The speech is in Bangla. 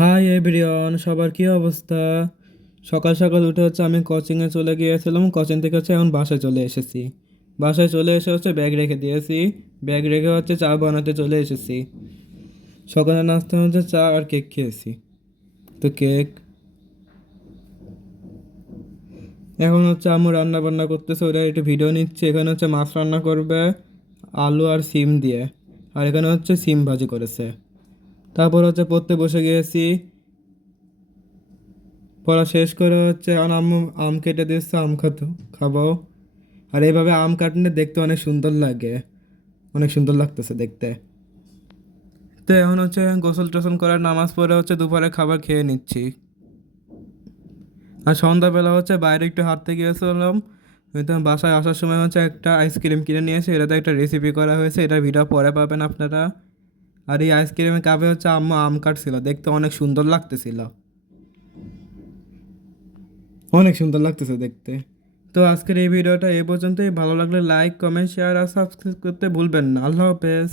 হাই এভরিওয়ান, সবার কি অবস্থা? সকাল সকাল উঠে আমি কোচিংয়ে চলে গিয়েছিলাম। কোচিং থেকে এখন বাসায় চলে এসেছি। বাসায় চলে এসে ব্যাগ রেখে দিয়েছি। ব্যাগ রেখে চা বানাতে চলে এসেছি। সকালে নাস্তা চা আর কেক খেয়েছি। তো কেক এখন আম্মু রান্না বান্না করতেছে, ওরা একটু ভিডিও নিচ্ছে। এখানে মাছ রান্না করবে আলু আর সিম দিয়ে। আর এখানে সিম ভাজি করেছে। তারপর পড়তে বসে গিয়েছি। পড়া শেষ করে এখন আম্মু আম কেটে দিচ্ছে, আম খাবো। আর এইভাবে আম কাটলে দেখতে অনেক সুন্দর লাগে, অনেক সুন্দর লাগতেছে দেখতে। তো এখন গোসল টোসল করে নামাজ পড়ে দুপুরে খাবার খেয়ে নিচ্ছি। আর সন্ধ্যাবেলা বাইরে একটু হাঁটতে গিয়েছিলাম। তো বাসায় আসার সময় একটা আইসক্রিম কিনে নিয়ে এসে এটাতে একটা রেসিপি করা হয়েছে, এটার ভিডিও পরে পাবেন আপনারা। আর এই আইসক্রিমের কাপে আম্মু আম কাটছিল, দেখতে অনেক সুন্দর লাগতেছিল, অনেক সুন্দর লাগতেছে দেখতে। তো আজকের এই ভিডিওটা এই পর্যন্তই। ভালো লাগলে লাইক, কমেন্ট, শেয়ার আর সাবস্ক্রাইব করতে ভুলবেন না। আল্লাহ হাফেজ।